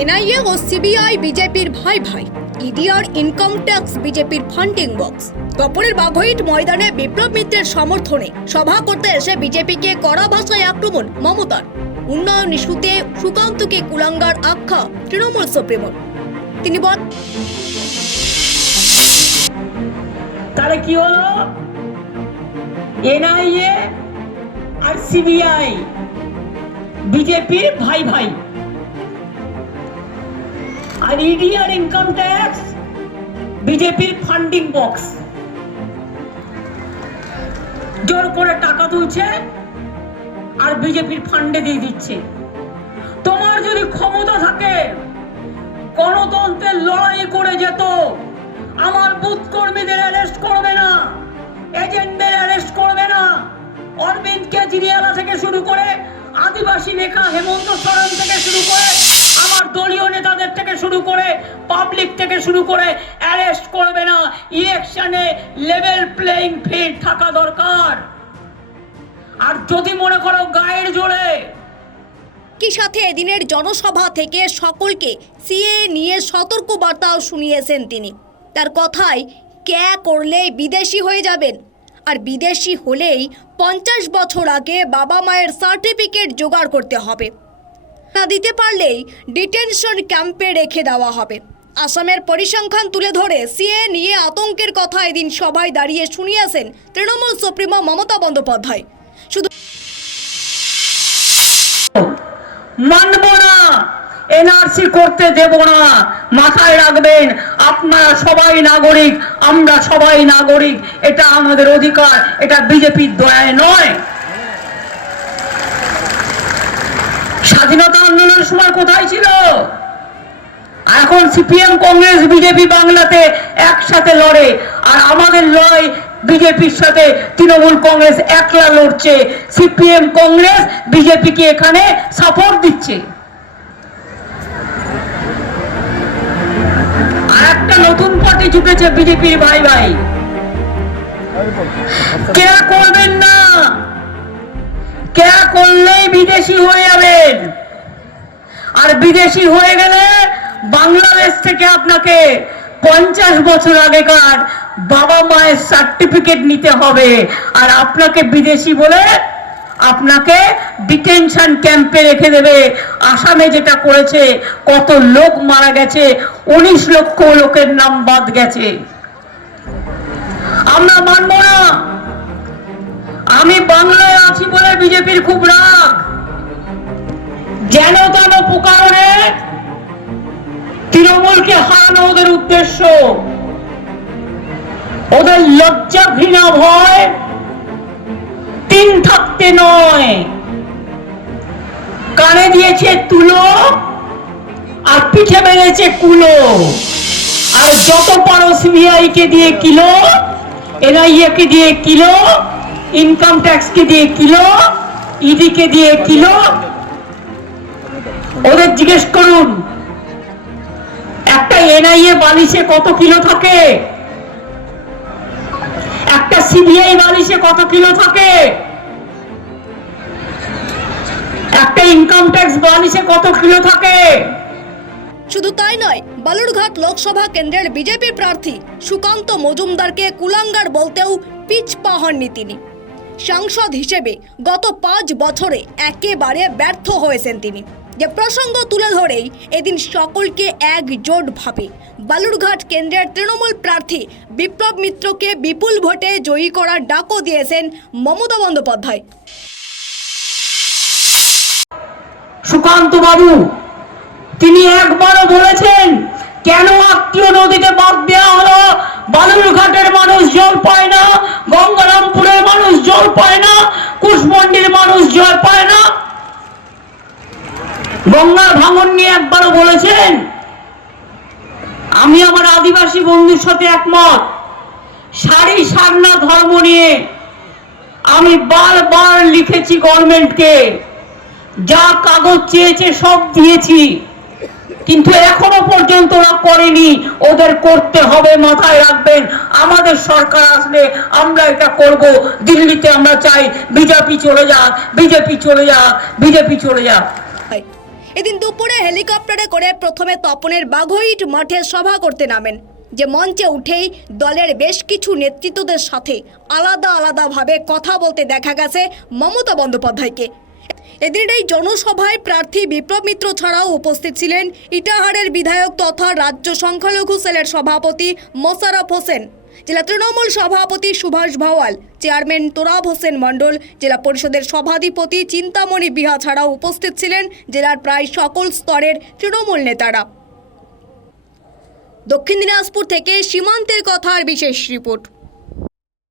NIA ও CBI বিজেপির ভাই ভাই, ইডি আর ইনকাম ট্যাক্স বিজেপির ফান্ডিং বক্স। তপনের বাঘইট ময়দানে বিপ্লব মিত্রের সমর্থনে সভা করতে এসে বিজেপিকে কড়া ভাষায় আক্রমণ মমতার। উন্নয়ন ইস্যুতে সুকান্তকে কুলাঙ্গার আখ্যা তৃণমূল সুপ্রিমোর। তিনি বলেন, তাহলে কি হলো? এনআইএ আর সিবিআই বিজেপির ভাই ভাই, আর ইডি আর ইনকাম ট্যাক্স বিজেপির ফান্ডিং বক্স। জোর করে টাকা তুলছে আর বিজেপির ফান্ডে দিয়ে দিচ্ছে। তোমার যদি ক্ষমতা থাকে, গণতন্ত্রের লড়াই করে যেত, আমার বুথ কর্মীদের অ্যারেস্ট করবে না, এজেন্টদের অ্যারেস্ট করবে না, অরবিন্দ কেজরিওয়াল থেকে শুরু করে আদিবাসী নেতা হেমন্ত সোরেন থেকে শুরু করে আমার দলীয় নেতাদের থেকে শুরু করে পাবলিক থেকে শুরু করে অ্যারেস্ট করবে না। ইলেকশনে লেভেল প্লেইং ফিল্ড থাকা দরকার। আর যদি মনে করো গায়ের জোরে, কি সাথে এদিনের জনসভা থেকে সকলকে সিএ নিয়ে সতর্ক বার্তাও শুনিয়েছেন তিনি। তার কথায় ক্যা করলেই বিদেশি হয়ে যাবেন, আর বিদেশি হলেই 50 বছর আগে বাবা মায়ের সার্টিফিকেট জোগাড় করতে হবে, না দিতে পারলেই ডিটেনশন ক্যাম্পে রেখে দেওয়া হবে। আসামের পরিসংখ্যান তুলে ধরে সিএ নিয়ে আতঙ্কের কথা এদিন সভায় দাঁড়িয়ে শুনিয়েছেন তৃণমূল সুপ্রিমো মমতা বন্দ্যোপাধ্যায়। শুধু মানব না, এনআরসি করতে দেব না। মাথায় রাখবেন, আপনারা সবাই নাগরিক, আমরা সবাই নাগরিক, এটা আমাদের অধিকার, এটা বিজেপির দয়ায় নয়। স্বাধীনতা আন্দোলনের সময় কোথায় ছিল? এখন সিপিএম কংগ্রেস বিজেপি বাংলাতে একসাথে লড়ে, আর আমাদের লড়াই বিজেপির সাথে তৃণমূল কংগ্রেস একলা লড়ছে। সিপিএম কংগ্রেস বিজেপিকে এখানে সাপোর্ট দিচ্ছে। আর একটা নতুন পার্টি ঢুকেছে বিজেপির ভাই ভাই, কেয়া করবেন না, কেয়া করলেই বিদেশি হয়ে যাবেন। আর বিদেশি হয়ে গেলে বাংলাদেশ থেকে আপনাকে 50 বছর আগেকার বাবা মায়ের সার্টিফিকেট নিতে হবে। আর আপনাকে বিদেশি বলে আপনাকে ডিটেনশন ক্যাম্পে রেখে দেবে। আসামে যেটা করেছে, কত লোক মারা গেছে, 19 লক্ষ লোকের নাম বাদ গেছে। আমরা মানব না। আমি বাংলায় আছি বলে বিজেপির খুব রাগ। যেন তেন প্রকারে তৃণমূলকে হারানো ওদের উদ্দেশ্য। ওদের লজ্জা ঘৃণা ভয় তিন থাকতে নয়। কানে দিয়েছে তুলো আর পিঠে বেঁধেছে কুলো। আর যত পারো সিবিআই কে দিয়ে কিলো, এনআইএ কে দিয়ে কিলো, ইনকাম ট্যাক্স কে দিয়ে কিলো, ইডি কে দিয়ে কিলো। ওদের জিজ্ঞেস করুন, একটা এনআইএ বালিশে কত কিলো থাকে? একটা সিবিআই বালিশে কত কিলো থাকে? একটা ইনকাম ট্যাক্স বালিশে কত কিলো থাকে? শুধু তাই নয়, বালুরঘাট লোকসভা কেন্দ্রের বিজেপি প্রার্থী সুকান্ত মজুমদারকে কুলাঙ্গার বলতেও পিছপা হননি তিনি। সাংসদ হিসেবে গত 5 বছরে একেবারে ব্যর্থ হয়েছেন তিনি। যে প্রসঙ্গ তুলে ধরেই এদিন সকলকে একজোটভাবে বালুরঘাট কেন্দ্রের তৃণমূল প্রার্থী বিপ্লব মিত্রকে বিপুল ভোটে জয়ী করার ডাকও দিয়েছেন মমতা বন্দ্যোপাধ্যায়। সুকান্ত বাবু তিনি একবারও বলেছেন কেন আত্মীয় নদীতে বাঁধ দেওয়া হলো? বালুরঘাটের মানুষ জল পায় না, গঙ্গারামপুরের মানুষ জল পায় না, কুশমন্ডির মানুষ জল পায় না। গঙ্গার ভাঙন নিয়ে একবারও বলেছেন? আমি আমার আদিবাসী বন্ধুর সাথে একমত। সারি সারনা ধর্ম নিয়ে আমি বারবার লিখেছি গভর্নমেন্টকে, যা কাগজ চেয়েছে সব দিয়েছি, কিন্তু এখনো পর্যন্ত ওরা করেনি। ওদের করতে হবে, মাথায় রাখবেন। আমাদের সরকার আসলে আমরা এটা করব। দিল্লিতে আমরা চাই বিজেপি চলে যাক, বিজেপি চলে যাক, বিজেপি চলে যাক। এদিন দুপুরে হেলিকপ্টারে করে প্রথমে তপনের বাঘইট মাঠে সভা করতে নামেন, যে মঞ্চে উঠেই দলের বেশ কিছু নেতৃত্বদের সাথে আলাদাভাবে কথা বলতে দেখা গেছে মমতা বন্দ্যোপাধ্যায়কে। এদিন এই জনসভায় প্রার্থী বিপ্লব মিত্র ছাড়াও উপস্থিত ছিলেন ইটাহারের বিধায়ক তথা রাজ্য সংখ্যালঘু সেলের সভাপতি মোশাররফ হোসেন, জেলা তৃণমূল সভাপতি সুভাষ ভাওয়াল, চেয়ারম্যান তোরাব হোসেন মণ্ডল, জেলা পরিষদের সভাধিপতি চিন্তামণি বিহা ছাড়াও উপস্থিত ছিলেন জেলার প্রায় সকল স্তরের তৃণমূল নেতারা। দক্ষিণ দিনাজপুর থেকে সীমান্তের কথার বিশেষ রিপোর্ট।